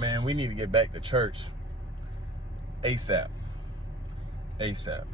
Man, we need to get back to church ASAP. ASAP.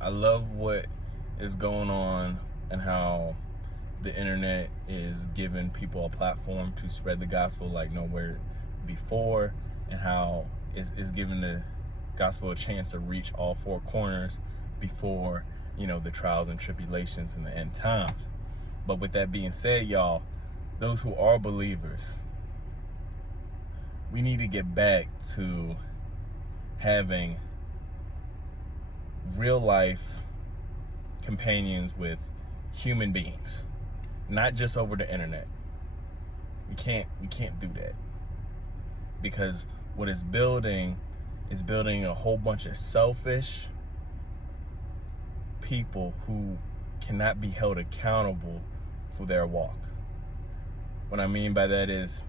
I love what is going on and how the internet is giving people a platform to spread the gospel like nowhere before, and how it's giving the gospel a chance to reach all four corners before, the trials and tribulations in the end times. But with that being said, y'all, those who are believers, we need to get back to having real life companions with human beings, not just over the internet. We can't do that, because what it's building is building a whole bunch of selfish people who cannot be held accountable for their walk. What I mean by that is,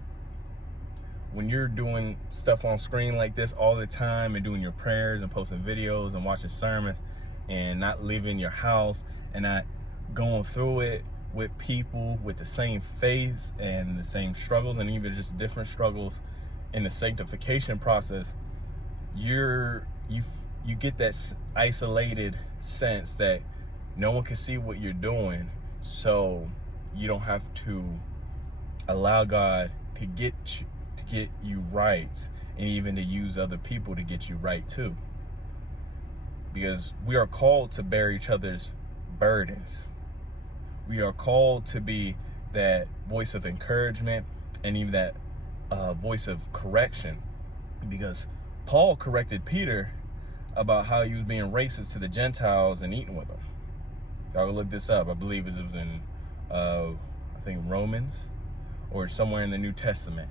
when you're doing stuff on screen like this all the time and doing your prayers and posting videos and watching sermons and not leaving your house and not going through it with people with the same faith and the same struggles, and even just different struggles in the sanctification process, you get that isolated sense that no one can see what you're doing, so you don't have to allow God to get you right, and even to use other people to get you right too. Because we are called to bear each other's burdens. We are called to be that voice of encouragement and even that voice of correction. Because Paul corrected Peter about how he was being racist to the Gentiles and eating with them. Y'all look this up. I believe it was in I think Romans or somewhere in the New Testament.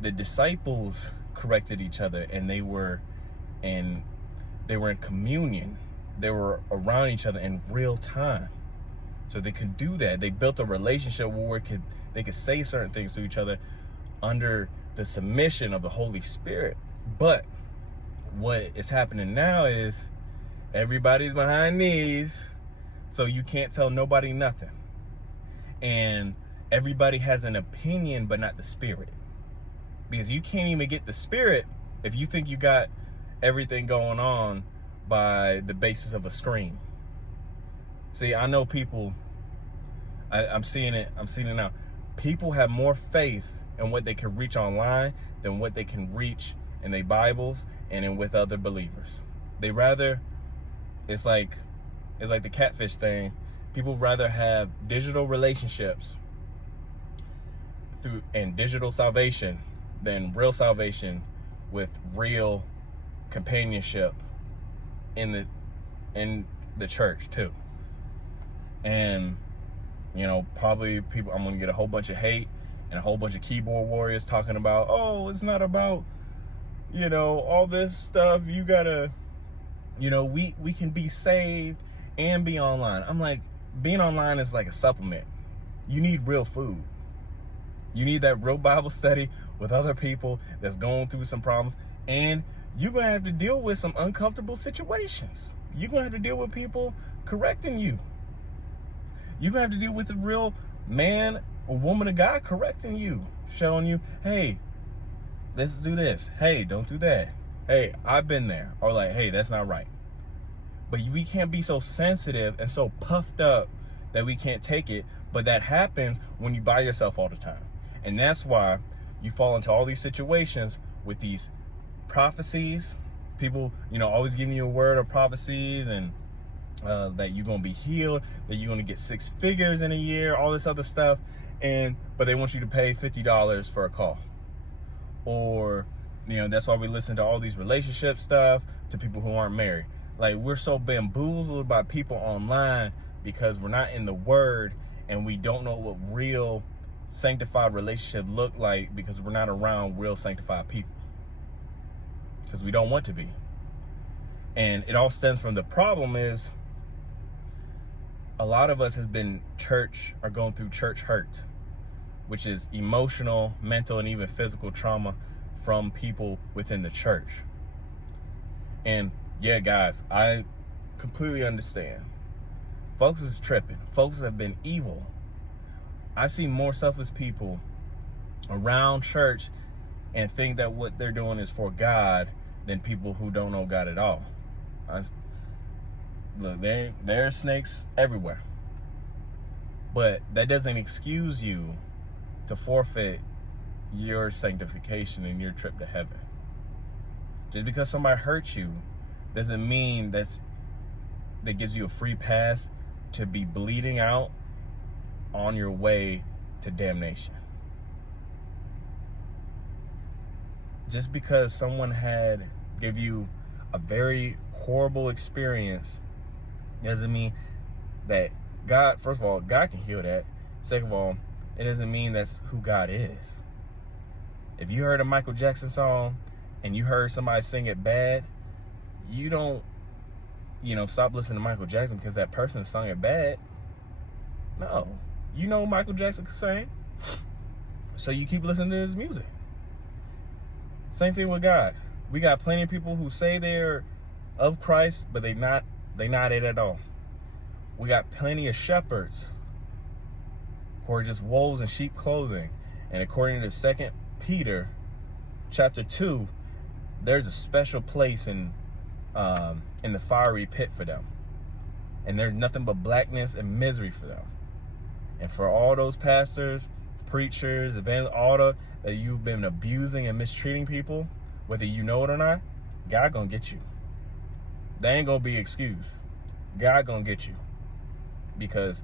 The disciples corrected each other, and they were in communion. They were around each other in real time, so they could do that. They built a relationship where they could say certain things to each other under the submission of the Holy Spirit. But what is happening now is everybody's behind these, so you can't tell nobody nothing, and everybody has an opinion but not the spirit. Because you can't even get the spirit if you think you got everything going on by the basis of a screen. See, I know people, I'm seeing it now. People have more faith in what they can reach online than what they can reach in their Bibles and with other believers. It's like the catfish thing. People rather have digital relationships and digital salvation than real salvation with real companionship in the church too. And probably people, I'm gonna get a whole bunch of hate and a whole bunch of keyboard warriors talking about, oh, it's not about all this stuff. You gotta, we can be saved and be online. I'm like, being online is like a supplement. You need real food. You need that real Bible study with other people that's going through some problems. And you're going to have to deal with some uncomfortable situations. You're going to have to deal with people correcting you. You're going to have to deal with a real man or woman of God correcting you, showing you, hey, let's do this. Hey, don't do that. Hey, I've been there. Or like, hey, that's not right. But we can't be so sensitive and so puffed up that we can't take it. But that happens when you by yourself all the time. And that's why you fall into all these situations with these prophecies. People, always giving you a word of prophecies, and that you're going to be healed, that you're going to get 6 figures in a year, all this other stuff. But they want you to pay $50 for a call. Or, that's why we listen to all these relationship stuff to people who aren't married. Like, we're so bamboozled by people online because we're not in the word, and we don't know what real sanctified relationship look like, because we're not around real sanctified people, because we don't want to be. And it all stems from, the problem is a lot of us has been going through church hurt, which is emotional, mental, and even physical trauma from people within the church. And yeah, guys, I completely understand. Folks is tripping. Folks have been evil. I've seen more selfless people around church and think that what they're doing is for God than people who don't know God at all. Look, there are snakes everywhere. But that doesn't excuse you to forfeit your sanctification and your trip to heaven. Just because somebody hurts you doesn't mean that gives you a free pass to be bleeding out on your way to damnation. Just because someone gave you a very horrible experience doesn't mean that God, first of all, God can heal that. Second of all, it doesn't mean that's who God is. If you heard a Michael Jackson song and you heard somebody sing it bad, you don't, stop listening to Michael Jackson because that person sung it bad. No. You know Michael Jackson can sing, so you keep listening to his music. Same thing with God. We got plenty of people who say they're of Christ, but they not it at all. We got plenty of shepherds who are just wolves in sheep clothing. And according to 2 Peter chapter 2, there's a special place in the fiery pit for them. And there's nothing but blackness and misery for them. And for all those pastors, preachers, evangelists, all that you've been abusing and mistreating people, whether you know it or not, God gonna get you. They ain't gonna be excused. God gonna get you. Because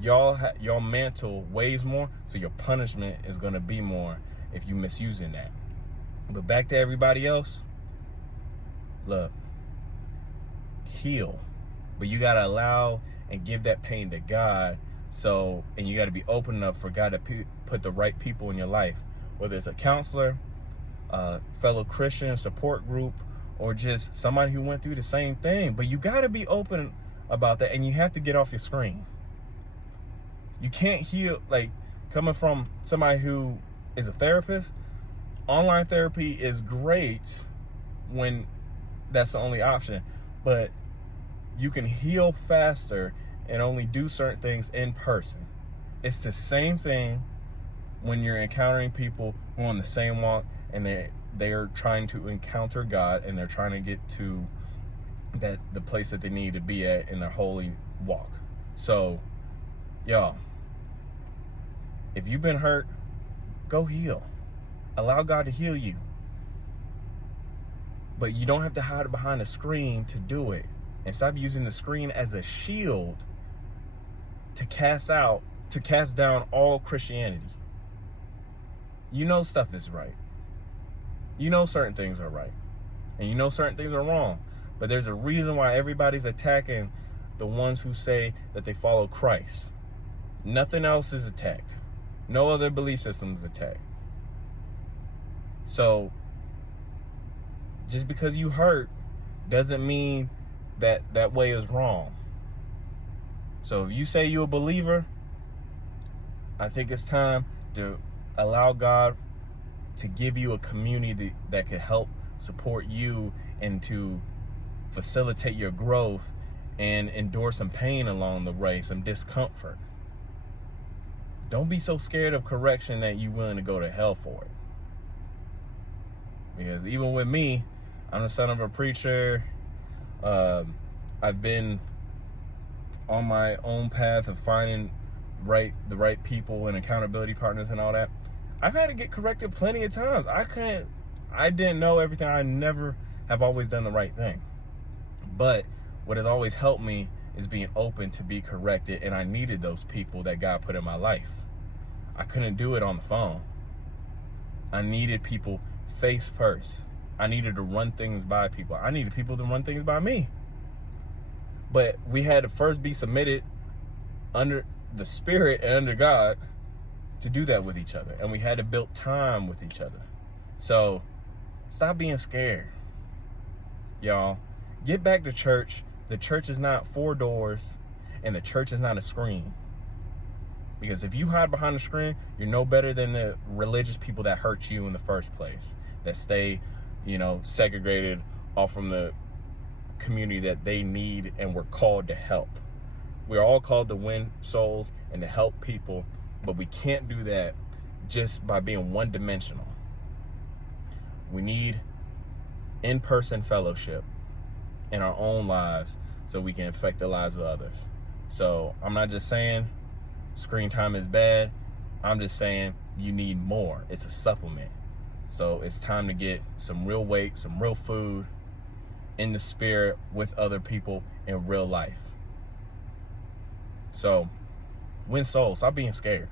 your mantle weighs more, so your punishment is gonna be more if you misusing that. But back to everybody else, look, heal. But you gotta allow and give that pain to God. And you got to be open enough for God to put the right people in your life, whether it's a counselor, a fellow Christian support group, or just somebody who went through the same thing. But you got to be open about that, and you have to get off your screen. You can't heal, coming from somebody who is a therapist. Online therapy is great when that's the only option, but you can heal faster and only do certain things in person. It's the same thing when you're encountering people who are on the same walk and they're trying to encounter God and they're trying to get to the place that they need to be at in their holy walk. So, y'all, if you've been hurt, go heal. Allow God to heal you. But you don't have to hide behind a screen to do it. And stop using the screen as a shield to cast down all Christianity. You know stuff is right. You know certain things are right. And you know certain things are wrong. But there's a reason why everybody's attacking the ones who say that they follow Christ. Nothing else is attacked. No other belief system is attacked. So, just because you hurt doesn't mean that way is wrong. So if you say you're a believer, I think it's time to allow God to give you a community that can help support you and to facilitate your growth and endure some pain along the way, some discomfort. Don't be so scared of correction that you're willing to go to hell for it. Because even with me, I'm the son of a preacher. I've been on my own path of finding the right people and accountability partners and all that. I've had to get corrected plenty of times. I didn't know everything. I never have always done the right thing. But what has always helped me is being open to be corrected, and I needed those people that God put in my life. I couldn't do it on the phone. I needed people face first. I needed to run things by people. I needed people to run things by me. But we had to first be submitted under the Spirit and under God to do that with each other. And we had to build time with each other. So stop being scared, y'all. Get back to church. The church is not 4 doors, and the church is not a screen. Because if you hide behind the screen, you're no better than the religious people that hurt you in the first place, that stay, segregated off from the community that they need and we're called to help. We're all called to win souls and to help people, but we can't do that just by being one-dimensional. We need in-person fellowship in our own lives so we can affect the lives of others. So I'm not just saying screen time is bad. I'm just saying you need more. It's a supplement. So it's time to get some real weight, some real food in the spirit with other people in real life. So win souls. Stop being scared.